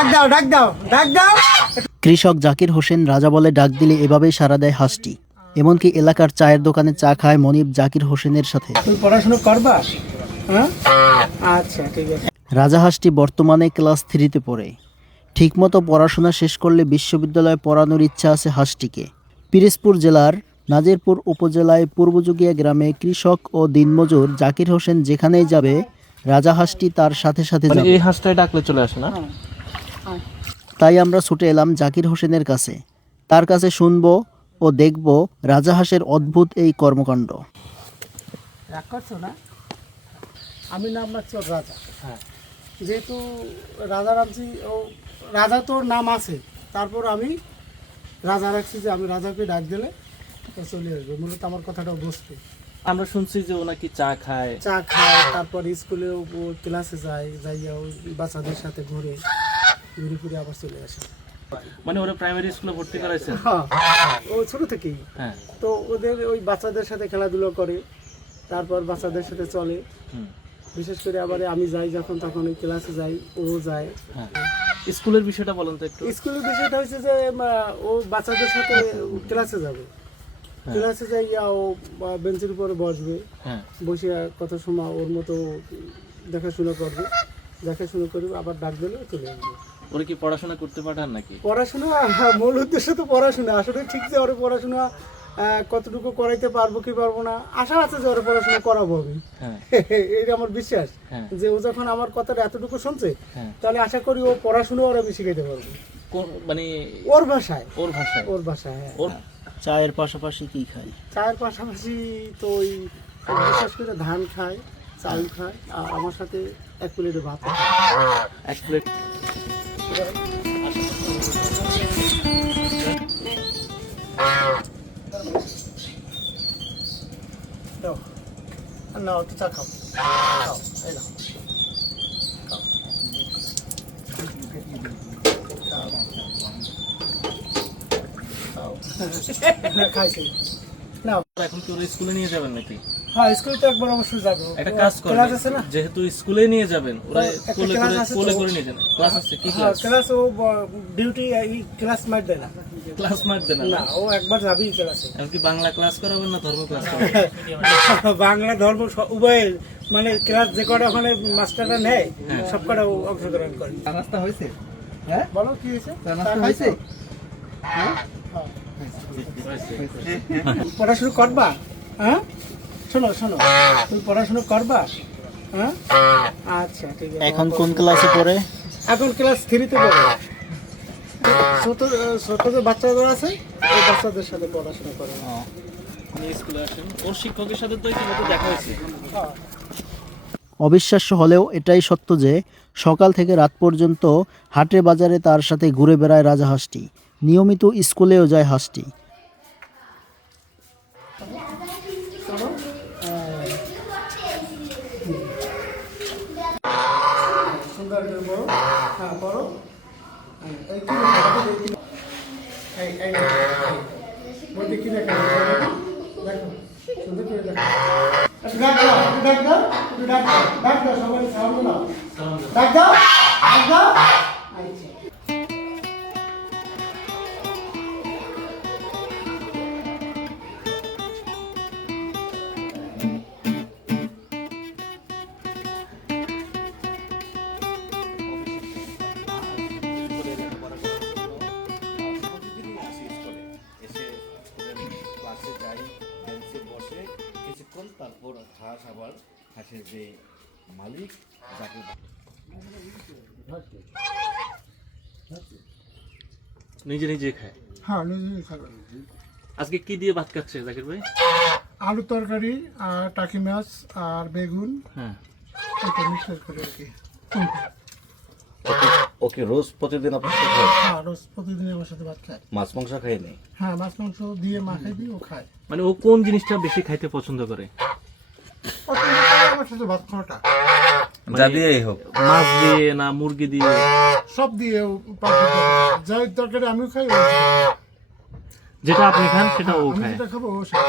ডাক দাও ডাক দাও ডাক দাও। কৃষক জাকির হোসেন রাজা বলে ডাক দিলে এভাবেই সাড়া দেয় হাঁসটি। এমনকি এলাকার চায়ের দোকানে চা খায় মনিব জাকির হোসেনের সাথে। তুই পড়াশোনা করবা? হ্যাঁ? আচ্ছা ঠিক আছে। রাজা হাঁসটি বর্তমানে ক্লাস থ্রিতে পড়ে। ঠিকমতো পড়াশোনা শেষ করলে বিশ্ববিদ্যালয়ে পড়ানোর ইচ্ছা আছে হাঁসটিকে। পিরিজপুর জেলার নাজিরপুর উপজেলায় পূর্বযুগিয়া গ্রামে কৃষক ও দিনমজুর জাকির হোসেন যেখানেই যাবে রাজা হাঁসটি তার সাথে সাথে মানে যাবে। এই হাঁসটাই ডাকলে চলে আসে না? তাই আমরা ছুটে এলাম জাকির হোসেনের কাছে। তার কাছে শুনব ও দেখব রাজা হাঁসের অদ্ভুত এই কর্মকাণ্ড। রাগ করছ না? আমি নাম রাখছি ওর রাজা। হ্যাঁ। যেহেতু রাজা রাখছি ও রাজা তোর নাম আছে। তারপর আমি রাজা রাখছি যে আমি রাজাকে ডাক দিলে চলে আসবে। মূলত আমার কথাটা বুঝতে। আমরা শুনছি যে ও নাকি চা খায়। চা খায় তারপর স্কুলে ও ক্লাসে যায় যাইয়া ওই বাচ্চাদের সাথে ঘুরে। ঘুরে ফিরে আবার চলে আসে। মানে ওরা প্রাইমারি স্কুলে ভর্তি করাইছেন হ্যাঁ ও ছোট থেকেই। হ্যাঁ। তো ওদের ওই বাচ্চাদের সাথে খেলাধুলো করে তারপর বাচ্চাদের সাথে চলে। বিশেষ করে আবার আমি যাই যখন তখন ওই ক্লাসে যাই ও যায়। হ্যাঁ। স্কুলের বিষয়টা বলেন তো একটু। স্কুলের বিষয়টা হচ্ছে যে ও বাচ্চাদের সাথে ক্লাসে যাবে। ক্লাসে যাইয়া ও বেঞ্চের উপরে বসবে। হ্যাঁ। বসে কত সময় ওর মতো দেখাশোনা করবে। দেখাশোনা করবে আবার ডাক দিলে চলে আসবে। ওরা কি পড়াশোনা করতে পাঠান নাকি? পড়াশোনা হ্যাঁ, মূল উদ্দেশ্য তো পড়াশোনা। আসলে ঠিক যে ওর পড়াশোনা কতটুকু করাইতে পারব কি পারব না আশা আছে যে ওর পড়াশোনা করাবো আমি। হ্যাঁ। এইটা আমার বিশ্বাস। হ্যাঁ। যে ও যখন আমার কথাটা এতটুকু শুনছে তাহলে আশা করি ও পড়াশোনা ওর আমি শিখাইতে পারব। মানে ওর ভাষায়। ওর ভাষায়। ওর ভাষায় হ্যাঁ। ওর চায়ের পাশাপাশি কি খায়? চায়ের পাশাপাশি তো ওই বিশেষ করে ধান খায় চাল খায় আর আমার সাথে এক প্লেটে ভাত খায়। এক plate đâu ăn nào tôi ra cọc cọc đây là khai এখন কি ওরা স্কুলে নিয়ে যাবেন নাকি? হ্যাঁ স্কুলে তো একবার অবশ্যই যাব। একটা কাজ করেন ক্লাস আছে না? যেহেতু স্কুলে নিয়ে যাবেন ওরা কোলে করে কোলে করে নিয়ে যান ক্লাস আছে কি হ্যাঁ ক্লাস? ক্লাস ও ডিউটি ক্লাস মার দেয় না। ক্লাস মার দেন না ও একবার যাবেই ক্লাসে। এমনকি বাংলা ক্লাস করাবেন না ধর্ম ক্লাস করাবেন? বাংলা ধর্ম উভয় মানে ক্লাস যে কটা ওখানে মাস্টাররা নেয় সব কটা অংশগ্রহণ করে। রাস্তা হয়েছে? হ্যাঁ? বলো কি হয়েছে? রাস্তা হয়েছে? হ্যাঁ? পড়াশোনা করবা? হ্যাঁ? শোনো শোনো। তুমি পড়াশোনা করবা? হ্যাঁ? আচ্ছা ঠিক আছে। এখন কোন ক্লাসে পড়ে? এখন ক্লাস থ্রিতে পড়ে। ছোট ছোট যে বাচ্চাদের আছে ওই বাচ্চাদের সাথে পড়াশোনা করে। স্কুলে আসেন। ওর শিক্ষকের সাথে তো ইতিমধ্যে দেখা হয়েছে। হ্যাঁ। অবিশ্বাস্য হলেও এটাই সত্য যে সকাল থেকে রাত পর্যন্ত হাটে বাজারে তার সাথে ঘুরে বেড়ায় রাজা হাঁসটি, নিয়মিত স্কুলেও যায় হাঁসটি? দেখো সুন্দর করে দেখো একটু ডাক দাও একটু ডাক দাও একটু ডাক দাও ডাক হাঁস আবার হাঁসের যে মালিক যাকে নিজে নিজে খায়। হ্যাঁ নিজেই খাবেন আজকে কি দিয়ে ভাত খাচ্ছে জাকির ভাই? আলু তরকারি আর টাকি মাছ আর বেগুন। হ্যাঁ। এটা মিক্সার করে আর কি। ওকে রোজ প্রতিদিন আপনার সাথে খায়? হ্যাঁ রোজ প্রতিদিন আমার সাথে ভাত খায়। মাছ মাংস খায়নি? হ্যাঁ মাছ মাংস দিয়ে মাখাই দিয়ে ও খায়। মানে ও কোন জিনিসটা বেশি খাইতে পছন্দ করে? মানে আমার দিয়ে না মুরগি দিয়ে? সব দিয়ে যাই তরকারি আমিও খাই যেটা আপনি খান সেটা ও খায়। খাব ও খায়।